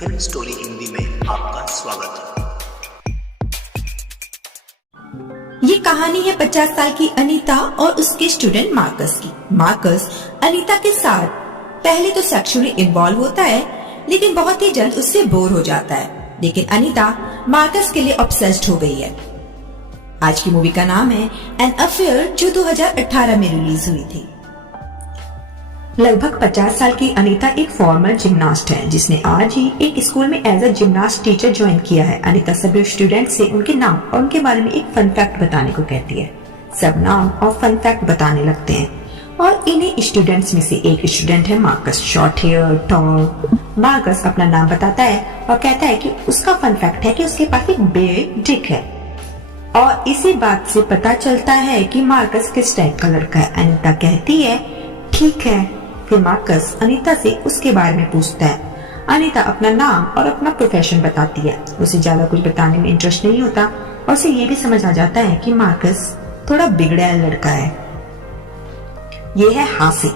Film story Hindi में आपका स्वागत है। ये कहानी है 50 साल की अनीता और उसके स्टूडेंट मार्कस की। मार्कस अनीता के साथ पहले तो सेक्सुअली इन्वॉल्व होता है, लेकिन बहुत ही जल्द उससे बोर हो जाता है। लेकिन अनीता मार्कस के लिए ऑब्सेस्ड हो गई है। आज की मूवी का नाम है एन अफेयर, जो 2018 में रिलीज हुई थी। लगभग 50 साल की अनीता एक फॉर्मर जिम्नास्ट है, जिसने आज ही एक स्कूल में as a gymnast teacher join किया है। अनीता सभी स्टूडेंट से उनके नाम और उनके बारे में एक फन फैक्ट बताने को कहती है। सब नाम और फन फैक्ट बताने लगते हैं और इन्हीं स्टूडेंट्स में से एक स्टूडेंट है Marcus. Short hair, tall. Marcus अपना नाम बताता है और कहता है कि उसका फन फैक्ट है कि उसके पास एक बिग डिक है, और इसी बात से पता चलता है कि मार्कस किस टाइप का लड़का है। अनीता कहती है ठीक है। फिर मार्कस अनीता से उसके बारे में पूछता है। अनीता अपना नाम और अपना प्रोफेशन बताती है। उसे ज्यादा कुछ बताने में इंटरेस्ट नहीं होता और उसे ये भी समझ आ जाता है कि मार्कस थोड़ा बिगड़ैल लड़का है। ये है हासिल,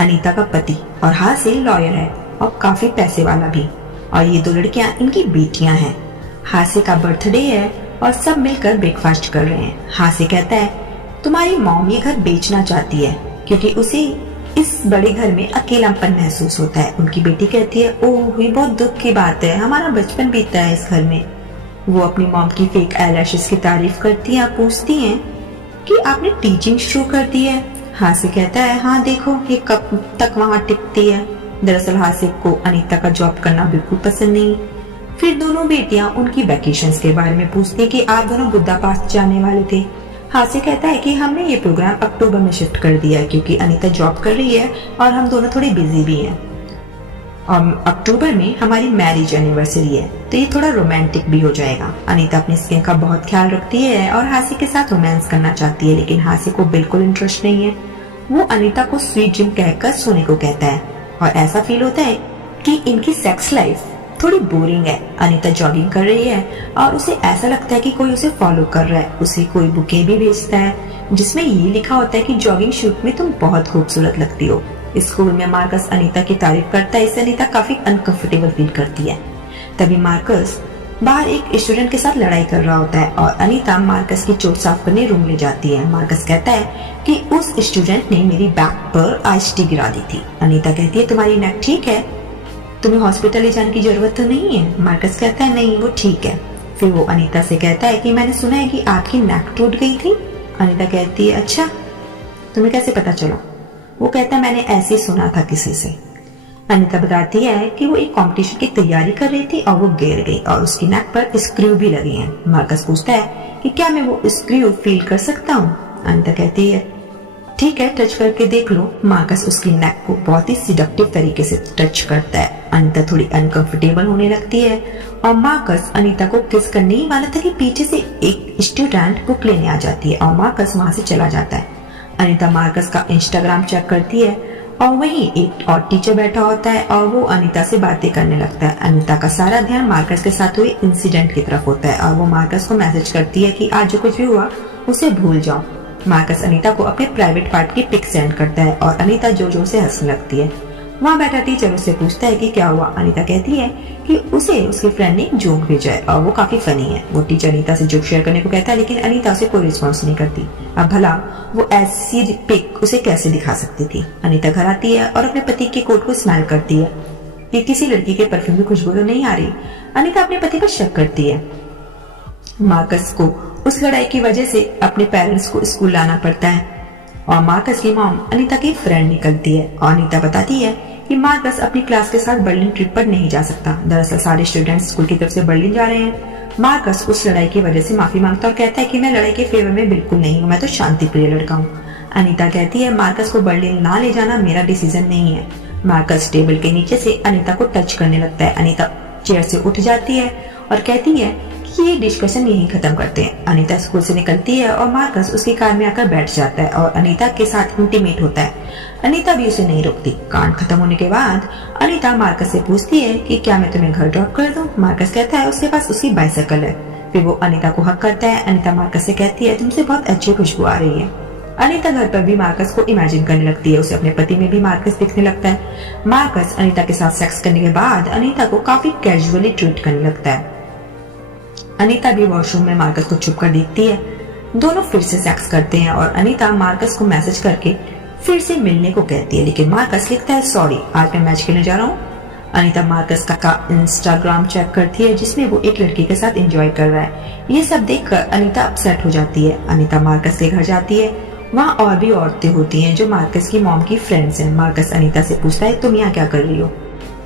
अनीता का पति, और हासिल लॉयर है और काफी पैसे वाला भी। और ये दो लड़कियां इनकी बेटियां हैं। हासिल का बर्थडे है और सब मिलकर ब्रेकफास्ट कर रहे हैं। हासिल कहता है तुम्हारी मॉम ये घर बेचना चाहती है क्योंकि उसे इस बड़े घर में अकेलापन महसूस होता है। उनकी बेटी कहती है ओह, ये बहुत दुख की बात है, हमारा बचपन बीता है इस घर में। वो अपनी मॉम की फेक आईलैशेस की तारीफ करती है। पूछती हैं कि आपने टीचिंग शुरू कर दी है। हासिल कहता है हाँ देखो ये कब तक वहाँ टिकती है। दरअसल हासिल को अनीता का जॉब करना बिल्कुल पसंद नहीं। फिर दोनों बेटियां उनकी वैकेशंस के बारे में पूछती है कि आप दोनों बुद्धा पास जाने वाले थे। हासिल कहता है कि हमने ये प्रोग्राम अक्टूबर में शिफ्ट कर दिया क्योंकि अनीता जॉब कर रही है और हम दोनों थोड़े बिजी भी हैं। और अक्टूबर में हमारी मैरिज एनिवर्सरी है तो ये थोड़ा रोमांटिक भी हो जाएगा। अनीता अपनी स्किन का बहुत ख्याल रखती है और हासिल के साथ रोमांस करना चाहती है, लेकिन हासिल को बिल्कुल इंटरेस्ट नहीं है। वो अनीता को स्वीट ड्रीम कहकर सोने को कहता है और ऐसा फील होता है कि इनकी सेक्स लाइफ थोड़ी बोरिंग है। अनीता जॉगिंग कर रही है और उसे ऐसा लगता है कि कोई उसे फॉलो कर रहा है। उसे कोई बुके भी भेजता है जिसमें ये लिखा होता है कि जॉगिंग शूट में तुम बहुत खूबसूरत लगती हो। स्कूल में मार्कस अनीता की तारीफ करता है, इससे अनीता काफी अनकंफर्टेबल फील करती है। तभी मार्कस बाहर एक स्टूडेंट के साथ लड़ाई कर रहा होता है और अनीता मार्कस की चोट साफ करने रूम ले जाती है। मार्कस कहता है कि उस स्टूडेंट ने मेरी बैक पर आइस टी गिरा दी थी। अनीता कहती है तुम्हारी नेक ठीक है, तुम्हें हॉस्पिटल ले जाने की जरूरत तो नहीं है। मार्कस कहता है नहीं वो ठीक है। फिर वो अनीता से कहता है कि मैंने सुना है कि आपकी नेक टूट गई थी। अनीता कहती है अच्छा, तुम्हें कैसे पता चला? वो कहता है मैंने ऐसे ही सुना था किसी से। अनीता बताती है कि वो एक कंपटीशन की तैयारी कर रही थी और वो गिर गई और उसकी नेक पर स्क्रू भी लगे हैं। मार्कस पूछता है कि क्या मैं वो स्क्रू फील कर सकता हूँ? अनीता कहती है ठीक है, टच करके देख लो। मार्कस उसकी नेक को बहुत ही सिडक्टिव तरीके से टच करता है। अनीता थोड़ी अनकंफर्टेबल होने लगती है और मार्कस अनीता को किस करने ही वाला था कि पीछे से एक स्टूडेंट बुक लेने आ जाती है और मार्कस वहां से चला जाता है। अनीता मार्कस का इंस्टाग्राम चेक करती है और वहीं एक और टीचर बैठा होता है और वो अनीता से बातें करने लगता है। अनीता का सारा ध्यान मार्कस के साथ हुए इंसिडेंट की तरफ होता है और वो मार्कस को मैसेज करती है कि आज जो कुछ भी हुआ उसे भूल जाओ। मार्कस अनीता को अपने प्राइवेट पार्ट की पिक सेंड करता है और अनीता जोर जोर से हंसने लगती है। वहाँ बैठा टीचर उससे पूछता है कि क्या हुआ। अनीता कहती है कि उसे उसके फ्रेंड ने जोक भेजा है और वो काफी फनी है। वो टीचर अनीता से जोक शेयर करने को कहता है, लेकिन अनीता उसे कोई रिस्पॉन्स नहीं करती। अब भला वो ऐसी पिक उसे कैसे दिखा सकती थी। अनीता घर आती है और अपने पति के कोट को स्मेल करती है कि किसी लड़की के परफ्यूम की खुशबू तो नहीं आ रही। अनीता अपने पति पर शक करती है। मार्कस को उस लड़ाई की वजह से अपने पेरेंट्स को स्कूल लाना पड़ता है और मार्कस की मॉम अनीता की फ्रेंड निकलती है और अनीता बताती है कि मार्कस अपनी क्लास के साथ बर्लिन ट्रिप पर नहीं जा सकता। दरअसल सारे स्टूडेंट्स स्कूल की तरफ से बर्लिन जा रहे हैं। मार्कस उस लड़ाई की वजह से माफी मांगता और कहता है कि मैं लड़ाई के फेवर में बिल्कुल नहीं हूँ, मैं तो शांति प्रिय लड़का हूँ। अनीता कहती है मार्कस को बर्लिन ना ले जाना मेरा डिसीजन नहीं है। मार्कस टेबल के नीचे से अनीता को टच करने लगता है। अनीता चेयर से उठ जाती है और कहती है कि ये डिस्कशन यहीं खत्म करते हैं। अनीता स्कूल से निकलती है और मार्कस उसकी कार में आकर बैठ जाता है और अनीता के साथ इंटीमेट होता है। अनीता भी उसे नहीं रोकती। कांड खत्म होने के बाद अनीता मार्कस से पूछती है कि क्या मैं तुम्हें घर ड्रॉप कर दूं? मार्कस कहता है उसके पास उसकी बाइसाइकिल है। फिर वो अनीता को हक करता है। अनीता मार्कस से कहती है तुमसे बहुत अच्छी खुशबू आ रही है। अनीता घर पर भी मार्कस को इमेजिन करने लगती है। उसे अपने पति में भी मार्कस दिखने लगता है। मार्कस अनीता के साथ सेक्स करने के बाद अनीता को काफी कैजुअली ट्रीट करने लगता है। अनीता भी वॉशरूम में मार्कस को छुप कर देखती है। दोनों फिर से सेक्स करते हैं और अनीता मार्कस को मैसेज करके फिर से मिलने को कहती है, लेकिन मार्कस लिखता है सॉरी, आज मैं मैच खेलने जा रहा हूँ। अनीता मार्कस का इंस्टाग्राम चेक करती है जिसमें वो एक लड़की के साथ एंजॉय कर रहा है। ये सब देखकर अनीता अपसेट हो जाती है। अनीता मार्कस के घर जाती है। वहाँ और भी औरतें होती हैं जो मार्कस की मॉम की फ्रेंड्स हैं। मार्कस अनीता से पूछता है तुम यहाँ क्या कर रही हो।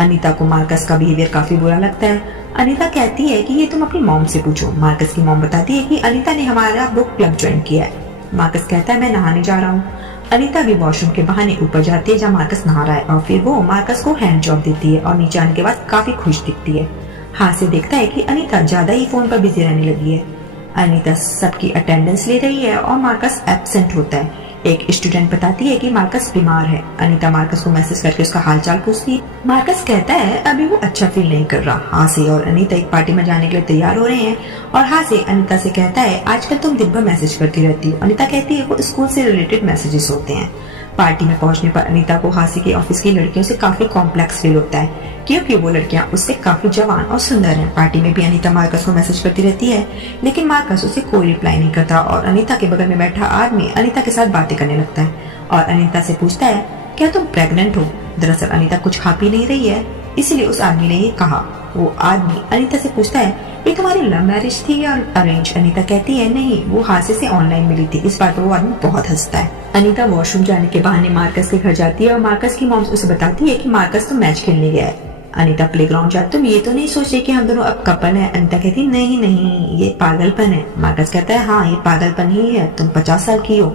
अनीता को मार्कस का बिहेवियर काफी बुरा लगता है। अनीता कहती है कि ये तुम अपनी मॉम से पूछो। मार्कस की मॉम बताती है कि अनीता ने हमारा बुक क्लब ज्वाइन किया है। मार्कस कहता है मैं नहाने जा रहा हूँ। अनीता भी वॉशरूम के बहाने ऊपर जाती है जहाँ मार्कस नहा रहा है और फिर वो मार्कस को हैंड जॉब देती है और नीचे आने के बाद काफी खुश दिखती है। हाथ से देखता है कि अनीता ज्यादा ही फोन पर बिजी रहने लगी है। अनीता सबकी अटेंडेंस ले रही है और मार्कस एब्सेंट होता है। एक स्टूडेंट बताती है कि मार्कस बीमार है। अनीता मार्कस को मैसेज करके उसका हालचाल पूछती है। मार्कस कहता है अभी वो अच्छा फील नहीं कर रहा। हासे और अनीता एक पार्टी में जाने के लिए तैयार हो रहे हैं और हासे अनीता से कहता है आजकल तुम दिन भर मैसेज करती रहती हो। अनीता कहती है वो स्कूल से रिलेटेड मैसेजेस होते हैं। पार्टी में पहुंचने पर अनीता को हासे के ऑफिस की लड़कियों से काफी कॉम्प्लेक्स फील होता है क्योंकि वो लड़कियां उससे काफी जवान और सुंदर हैं। पार्टी में भी अनीता मार्कस को मैसेज करती रहती है लेकिन मार्कस उसे कोई रिप्लाई नहीं करता और अनीता के बगल में बैठा आदमी अनीता के साथ बातें करने लगता है और अनीता से पूछता है क्या तुम प्रेग्नेंट हो। दरअसल अनीता कुछ खा पी नहीं रही है इसलिए उस आदमी ने ये कहा। वो आदमी अनीता से पूछता है ये तुम्हारी लव मैरिज थी या अरेंज। अनीता कहती है नहीं, वो हासे से ऑनलाइन मिली थी। इस बात पर वो आदमी बहुत हंसता है। अनीता वॉशरूम जाने के बहाने मार्कस के घर जाती है और मार्कस की मॉम उसे बताती है कि मार्कस तो मैच खेलने गया है। अनीता प्लेग्राउंड जाती तुम ये तो नहीं सोच रही कि हम दोनों अब कपल हैं। अनीता कहती नहीं नहीं ये पागलपन है। मार्कस कहता है हाँ ये पागलपन ही है, तुम 50 साल की हो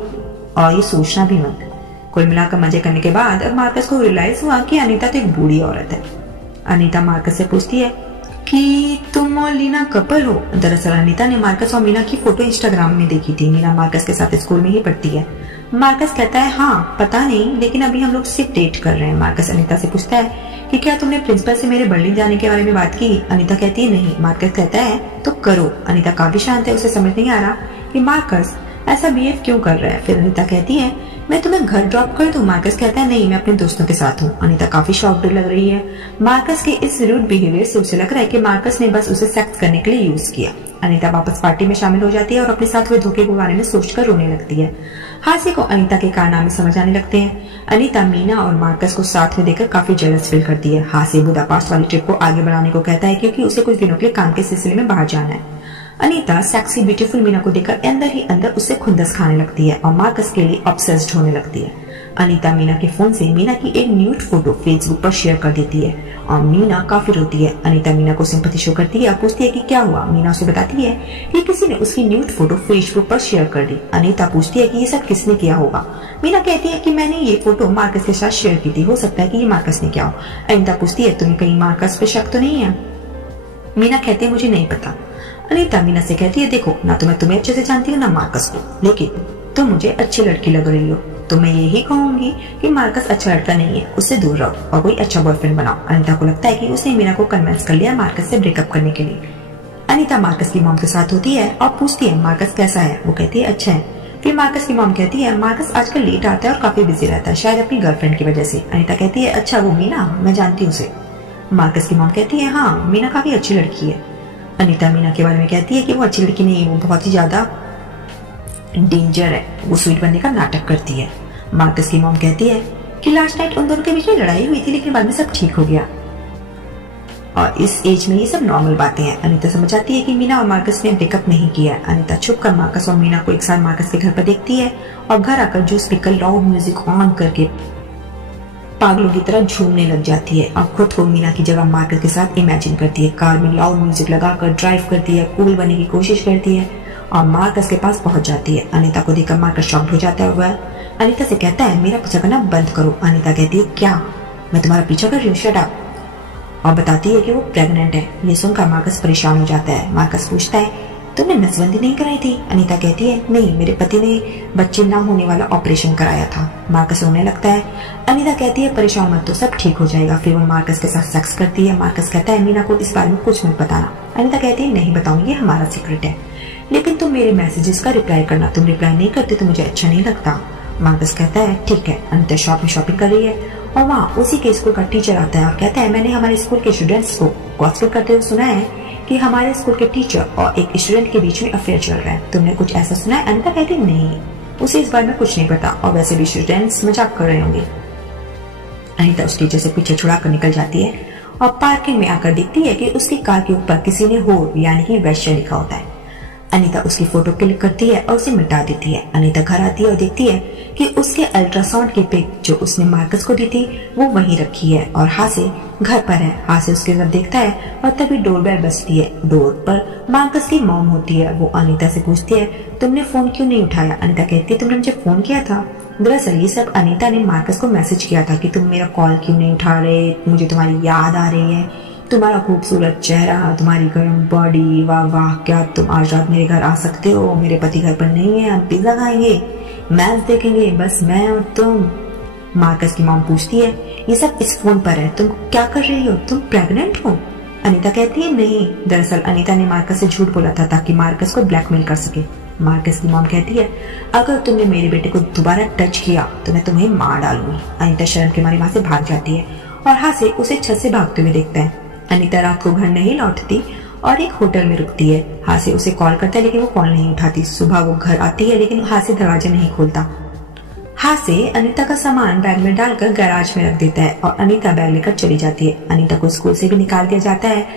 और ये सोचना भी मत। कुल मिलाकर मजे करने के बाद अब मार्कस को रियलाइज हुआ कि अनीता तो एक बूढ़ी औरत है। अनीता मार्कस से पूछती है कि तुम और लीना कपल हो। दरअसल अनीता ने मार्कस और मीना की फोटो इंस्टाग्राम में देखी थी। मीना मार्कस के साथ स्कूल में ही पढ़ती है। मार्कस कहता है हाँ पता नहीं, लेकिन अभी हम लोग सिर्फ डेट कर रहे हैं। मार्कस अनीता से पूछता है कि क्या तुमने प्रिंसिपल से मेरे बर्लिन जाने के बारे में बात की। अनीता कहती है नहीं। मार्कस कहता है तो करो। अनीता काफी शांत है, उसे समझ नहीं आ रहा कि मार्कस ऐसा बिहेव क्यों कर रहा है। फिर अनीता कहती है मैं तुम्हें घर ड्रॉप कर दूं। मार्कस कहता है नहीं मैं अपने दोस्तों के साथ हूँ। अनीता काफी शॉक्ड लग रही है। मार्कस के इस रूड बिहेवियर से उसे लग रहा है कि मार्कस ने बस उसे सेक्स करने के लिए यूज किया। अनीता वापस पार्टी में शामिल हो जाती है और अपने साथ हुए धोखे के बारे में सोचकर रोने लगती है। हासे को अनीता के कारनामे समझ आने लगते हैं। अनीता मीना और मार्कस को साथ में देखकर काफी जेलस फील करती है। हासे बुदापेस्ट वाली ट्रिप को आगे बढ़ाने को कहता है क्योंकि उसे कुछ दिनों के लिए काम के सिलसिले में बाहर जाना है। अनीता सेक्सी ब्यूटीफुल मीना को देखकर अंदर ही अंदर उससे खुंदस खाने लगती है और मार्कस के लिए ऑब्सेस्ड होने लगती है। अनीता मीना के फोन से मीना की एक न्यूड फोटो फेसबुक पर शेयर कर देती है और मीना काफी रोती है। अनीता मीना को सिंपैथी शो करती है और पूछती है कि क्या हुआ। मीना उसे बताती है कि किसी ने उसकी न्यूड फोटो फेसबुक पर शेयर कर दी। अनीता पूछती है कि ये सब किसने किया होगा। मीना कहती है कि मैंने ये फोटो मार्कस के साथ शेयर की थी, हो सकता है कि ये मार्कस ने किया हो। अनीता पूछती है तुम्हें कहीं मार्कस पे शक तो नहीं है। मीना कहती है मुझे नहीं पता। अनीता मीना से कहती है देखो ना तो मैं तुम्हें अच्छे से जानती हूँ ना मार्कस को, लेकिन तुम मुझे अच्छी लड़की लग रही हो, तो मैं यही कहूंगी कि मार्कस अच्छा लड़का नहीं है, उससे दूर रहो और कोई अच्छा बॉयफ्रेंड बनाओ। अनीता को लगता है कि उसने मीना को कन्विंस कर लिया मार्कस से ब्रेकअप करने के लिए। अनीता मार्कस की मॉम के साथ होती है और पूछती है मार्कस कैसा है। वो कहती है अच्छा है। फिर मार्कस की मॉम कहती है मार्कस आजकल लेट आता है और काफी बिजी रहता है, शायद अपनी गर्लफ्रेंड की वजह से। अनीता कहती है अच्छा वो मीना, मैं जानती हूँ उसे। मार्कस की मॉम कहती है हाँ मीना काफी अच्छी लड़की है। अनीता मीना के बारे में कहती है कि वो अच्छी लड़की नहीं, वो बहुत ही ज्यादा डेंजर है, वो स्वीट बनने का नाटक करती है। मार्कस की मॉम कहती है कि लास्ट नाइट उन दोनों के बीच में लड़ाई हुई थी लेकिन बाद में सब ठीक हो गया और इस एज में ये सब नॉर्मल बातें हैं। अनीता समझ आती है कि मीना और मार्कस ने ब्रेकअप नहीं किया है। अनीता छुप कर मार्कस और मीना को एक साथ मार्कस के घर पर देखती है और घर आकर जो स्पीकर लाउड म्यूजिक ऑन करके पागलों की तरह झूमने लग जाती है और खुद को मीना की जगह मार्कस के साथ इमेजिन करती है। कार में लाउड म्यूजिक लगाकर ड्राइव करती है, कूल बनने की कोशिश करती है और मार्कस के पास पहुंच जाती है। अनीता को देखकर मार्कस शॉक्ड हो जाता है। वह अनीता से कहता है मेरा पीछा करना बंद करो। अनीता कहती है क्या, मैं तुम्हारा पीछा कर रही हूँ, शट अप, और बताती है कि वो प्रेग्नेंट है। ये सुनकर मार्कस परेशान हो जाता है। मार्कस पूछता है तुमने नसबंदी नहीं कराई थी। अनीता कहती है नहीं, मेरे पति ने बच्चे ना होने वाला ऑपरेशन कराया था। मार्कस रोने लगता है। अनीता कहती है परेशान मत, तो सब ठीक हो जाएगा। फिर वो मार्कस के साथ सेक्स करती है। मार्कस कहता है मीना को इस बारे में कुछ मत बताना। अनीता कहती है नहीं बताऊंगी, ये हमारा सीक्रेट है। लेकिन तुम मेरे मैसेजेस का रिप्लाई करना, तुम रिप्लाई नहीं करते तो मुझे अच्छा नहीं लगता। मार्कस कहता है ठीक है। अनीता शॉप में शॉपिंग कर रही है और वहाँ उसी के स्कूल का टीचर आता है और कहता है मैंने हमारे स्कूल के स्टूडेंट्स को गॉसिप करते हुए सुना है कि हमारे स्कूल के टीचर और एक स्टूडेंट के बीच में अफेयर चल रहा है, तुमने कुछ ऐसा सुना है? अनीता कहती है नहीं, उसे इस बारे में कुछ नहीं पता और वैसे भी स्टूडेंट्स मजाक कर रहे होंगे। अनीता उस टीचर से पीछे छुड़ा कर निकल जाती है और पार्किंग में आकर देखती है कि उसकी कार के ऊपर किसी ने होर यानी कि वैश्य लिखा होता है। अनीता उसकी फोटो क्लिक करती है और उसे मिटा देती है। अनीता घर आती है और देखती है कि उसके अल्ट्रासाउंड की पिक जो उसने मार्कस को दी थी वो वहीं रखी है और हासे घर पर है। हासे उसके तरफ देखता है और तभी डोरबेल बजती है। डोर पर मार्कस की मॉम होती है। वो अनीता से पूछती है तुमने फोन क्यों नहीं उठाया? अनीता कहती है तुमने मुझे फोन किया था। दरअसल ये सब अनीता ने मार्कस को मैसेज किया था कि तुम मेरा कॉल क्यों नहीं उठा रहे, मुझे तुम्हारी याद आ रही है, तुम्हारा खूबसूरत चेहरा, तुम्हारी गर्म बॉडी, वाह वाह, क्या तुम आज रात मेरे घर आ सकते हो? मेरे पति घर पर नहीं है, हम पिज्जा खाएंगे, मैच देखेंगे, बस मैं और तुम। मार्कस की मॉम पूछती है ये सब इस फोन पर है, तुम क्या कर रही हो, तुम प्रेग्नेंट हो? अनीता कहती है नहीं, दरअसल अनीता ने मार्कस से झूठ बोला था ताकि मार्कस को ब्लैकमेल कर सके। मार्कस की मॉम कहती है अगर तुमने मेरे बेटे को दोबारा टच किया तो मैं तुम्हें मार डालूंगी। अनीता शर्म के मारे वहां से भाग जाती है और हासे उसे छत से भागते हुए देखता है। अनीता रात को घर नहीं लौटती और एक होटल में रुकती है। हासे उसे कॉल करता है लेकिन वो कॉल नहीं उठाती। सुबह वो घर आती है लेकिन हासे दरवाजा नहीं खोलता। हासे अनीता का सामान बैग में डालकर गैराज में रख देता है और अनीता बैग लेकर चली जाती है। अनीता को स्कूल से भी निकाल दिया जाता है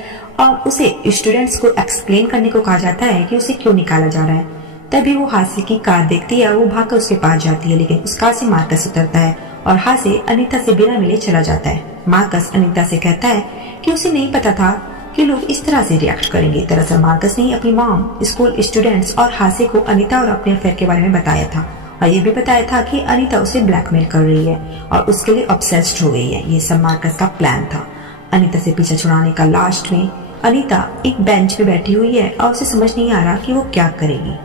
और उसे स्टूडेंट्स को एक्सप्लेन करने को कहा जाता है कि उसे क्यों निकाला जा रहा है। तभी वो हासे की कार देखती है और वो भागकर उसके पास जाती है लेकिन उस कार से मार्कस उतरता है और हासे अनीता से बिना मिले चला जाता है। मार्कस अनीता से कहता है कि उसे नहीं पता था कि लोग इस तरह से रिएक्ट करेंगे। दरअसल मार्कस ने अपनी मॉम, स्कूल स्टूडेंट्स और हासे को अनीता और अपने अफेयर के बारे में बताया था और ये भी बताया था कि अनीता उसे ब्लैकमेल कर रही है और उसके लिए ऑब्सेस्ड हो गई है। ये सब मार्कस का प्लान था। अनीता से पीछा छुड़ाने का लास्ट में अनीता एक बेंच पे बैठी हुई है और उसे समझ नहीं आ रहा कि वो क्या करेगी।